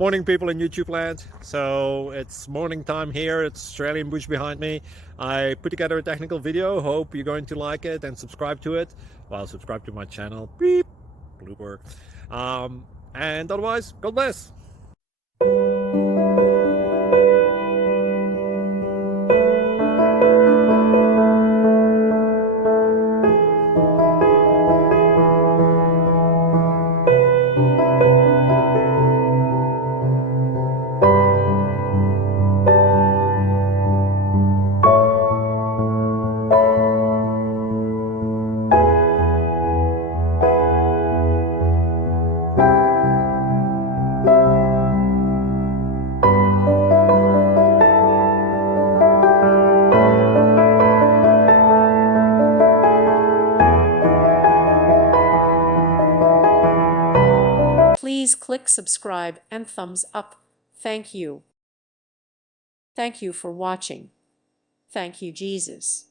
Morning, people in YouTube land. So it's morning time here. It's Australian bush behind me. I put together a technical video. Hope you're going to like it and subscribe to it. Well, subscribe to my channel. Beep. Blooper. And otherwise, God bless. Please click subscribe and thumbs up. Thank you. Thank you for watching. Thank you, Jesus.